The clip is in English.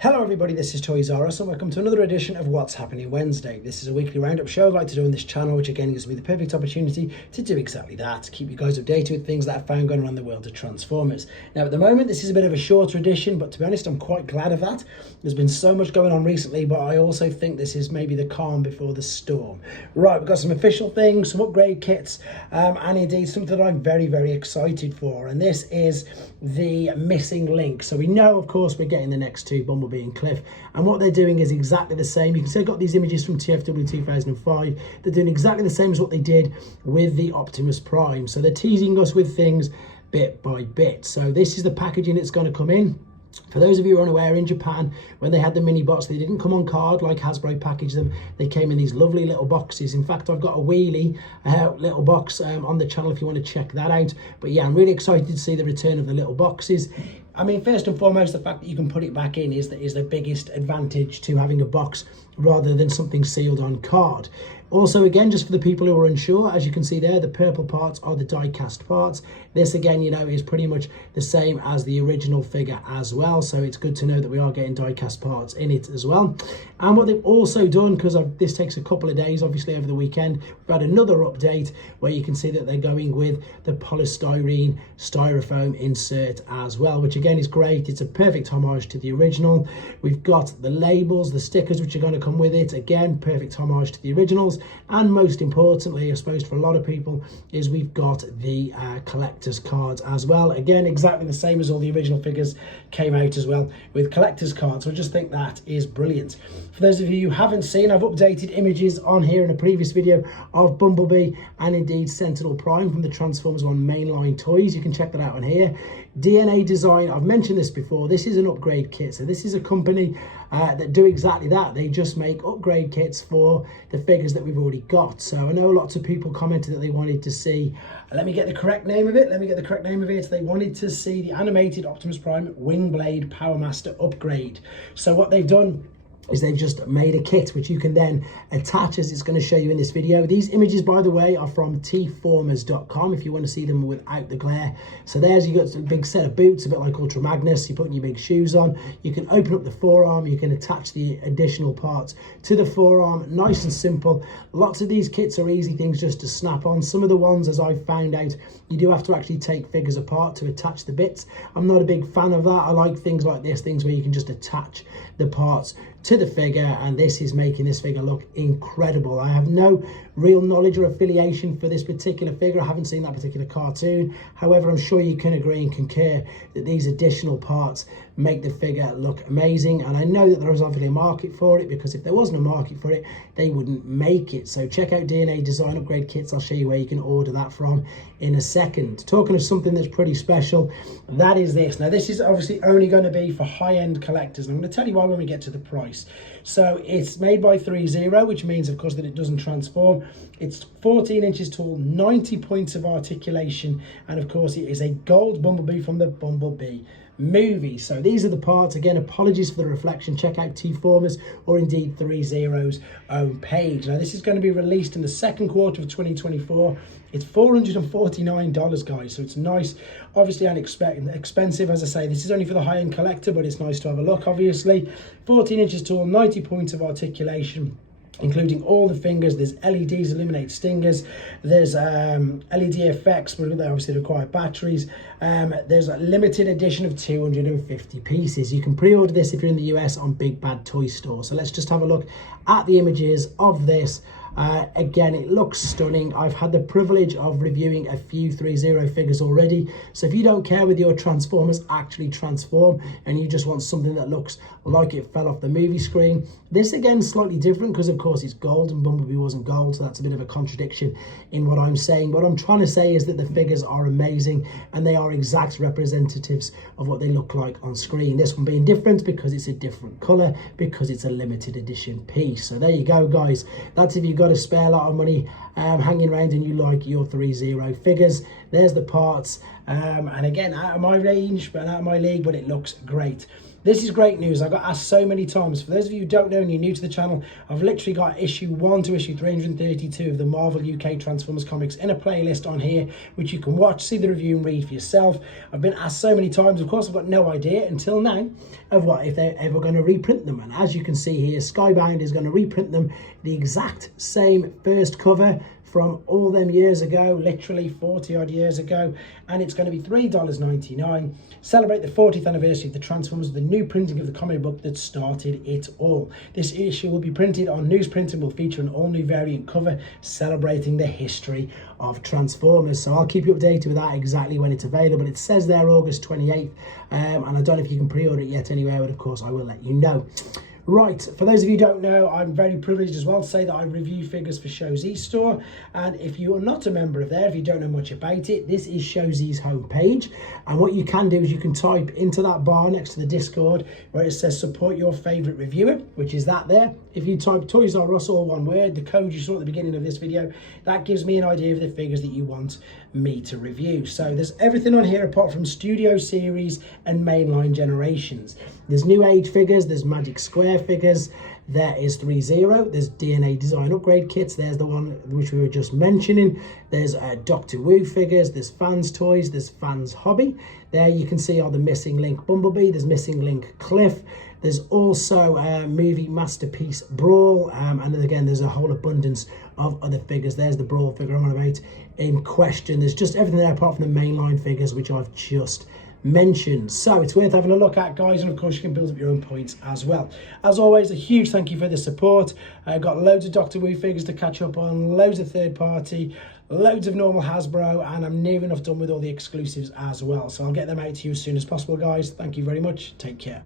Hello everybody, this is Threezero, so welcome to another edition of What's Happening Wednesday. This is a weekly roundup show I like to do on this channel, which again gives me the perfect opportunity to do exactly that, to keep you guys updated with things that I found going around the world of Transformers. Now at the moment this is a bit of a shorter edition, but to be honest I'm quite glad of that. There's been so much going on recently, but I also think this is maybe the calm before the storm. Right, we've got some official things, some upgrade kits, and indeed something that I'm very excited for, and this is the missing link. So we know of course we're getting the next two, Bumblebee and Cliff, and what they're doing is exactly the same. You can see I've got these images from TFW 2005. They're doing exactly the same as what they did with the Optimus Prime, so they're teasing us with things bit by bit. So this is the packaging that's going to come in. For those of you who are unaware, in Japan, when they had the mini bots, they didn't come on card like Hasbro packaged them. They came in these lovely little boxes. In fact, I've got a wheelie little box on the channel if you want to check that out. But yeah, I'm really excited to see the return of the little boxes. I mean, first and foremost, the fact that you can put it back in is the biggest advantage to having a box rather than something sealed on card. Also, again, just for the people who are unsure, as you can see there, the purple parts are the die-cast parts. This, again, you know, is pretty much the same as the original figure as well. So it's good to know that we are getting die-cast parts in it as well. And what they've also done, because this takes a couple of days, obviously, over the weekend, we've had another update where you can see that they're going with the polystyrene styrofoam insert as well, which, again, is great. It's a perfect homage to the original. We've got the labels, the stickers, which are going to come with it. Again, perfect homage to the originals. And most importantly, I suppose for a lot of people, is we've got the collector's cards as well. Again, exactly the same as all the original figures came out as well with collector's cards. So I just think that is brilliant. For those of you who haven't seen, I've updated images on here in a previous video of Bumblebee and indeed Sentinel Prime from the Transformers 1 mainline toys. You can check that out on here. DNA Design, I've mentioned this before, this is an upgrade kit. So this is a company that do exactly that. They just make upgrade kits for the figures that we've already got. So I know lots of people commented that they wanted to see, let me get the correct name of it. They wanted to see the animated Optimus Prime Wingblade Power Master upgrade. So what they've done is they've just made a kit which you can then attach, as it's going to show you in this video. These images, by the way, are from tformers.com if you want to see them without the glare. So there's, you got a big set of boots, a bit like Ultra Magnus. You're putting your big shoes on. You can open up the forearm. You can attach the additional parts to the forearm. Nice and simple. Lots of these kits are easy things just to snap on. Some of the ones, as I've found out, you do have to actually take figures apart to attach the bits. I'm not a big fan of that. I like things like this, things where you can just attach the parts to the figure, and this is making this figure look incredible. I have no real knowledge or affiliation for this particular figure. I haven't seen that particular cartoon. However, I'm sure you can agree and concur that these additional parts make the figure look amazing, and I know that there is obviously a market for it, because if there wasn't a market for it, they wouldn't make it. So check out DNA Design upgrade kits. I'll show you where you can order that from in a second. Talking of something that's pretty special, that is this. Now this is obviously only going to be for high-end collectors, and I'm going to tell you why when we get to the price. So it's made by Threezero, which means of course that it doesn't transform. It's 14 inches tall, 90 points of articulation, and of course it is a gold Bumblebee from the Bumblebee movie. So these are the parts. Again, apologies for the reflection. Check out T-Formers or indeed Threezero's own page. Now this is going to be released in the second quarter of 2024. It's $449, guys, so it's nice, obviously expensive. As I say, this is only for the high-end collector, but it's nice to have a look. Obviously 14 inches tall, 90 points of articulation, including all the fingers. There's LEDs, illuminate stingers. There's LED effects, but they obviously require batteries. There's a limited edition of 250 pieces. You can pre-order this if you're in the US on Big Bad Toy Store. So let's just have a look at the images of this. Again, it looks stunning. I've had the privilege of reviewing a few Threezero figures already. So if you don't care whether your Transformers actually transform and you just want something that looks like it fell off the movie screen, this again is slightly different because of course it's gold and Bumblebee wasn't gold. So that's a bit of a contradiction in what I'm saying. What I'm trying to say is that the figures are amazing and they are exact representatives of what they look like on screen. This one being different because it's a different color, because it's a limited edition piece. So there you go, guys. That's if you've got a spare lot of money hanging around and you like your Threezero figures. There's the parts, and again, out of my range but out of my league, but it looks great. This is great news. I got asked so many times. For those of you who don't know and you're new to the channel, I've literally got issue 1 to issue 332 of the Marvel UK Transformers comics in a playlist on here, which you can watch, see the review and read for yourself. I've been asked so many times. Of course, I've got no idea until now of what if they're ever going to reprint them. And as you can see here, Skybound is going to reprint them the exact same first cover from all them years ago, literally 40 odd years ago, and it's going to be $3.99. Celebrate the 40th anniversary of the Transformers, the new printing of the comic book that started it all. This issue will be printed on newsprint and will feature an all new variant cover celebrating the history of Transformers. So I'll keep you updated with that exactly when it's available. It says there August 28th, and I don't know if you can pre-order it yet anywhere, but of course I will let you know. Right, for those of you who don't know, I'm very privileged as well to say that I review figures for Show.Z store. And if you are not a member of there, if you don't know much about it, this is Show.Z's homepage. And what you can do is you can type into that bar next to the Discord where it says support your favourite reviewer, which is that there. If you type Toys R Us, all one word, the code you saw at the beginning of this video, that gives me an idea of the figures that you want me to review. So there's everything on here apart from Studio Series and Mainline Generations. There's New Age figures, there's Magic Square figures, there is Threezero, there's DNA Design Upgrade kits, there's the one which we were just mentioning, there's Doctor Who figures, there's Fans Toys, there's Fans Hobby. There you can see all the Missing Link Bumblebee, there's Missing Link Cliff, there's also Movie Masterpiece Brawl, and then again there's a whole abundance of other figures. There's the Brawl figure I'm on about in question. There's just everything there apart from the mainline figures which I've just mentioned. So it's worth having a look at, guys, and of course you can build up your own points as well. As always, a huge thank you for the support. I've got loads of Doctor Who figures to catch up on, loads of third party, loads of normal Hasbro, and I'm near enough done with all the exclusives as well. So I'll get them out to you as soon as possible, guys. Thank you very much. Take care.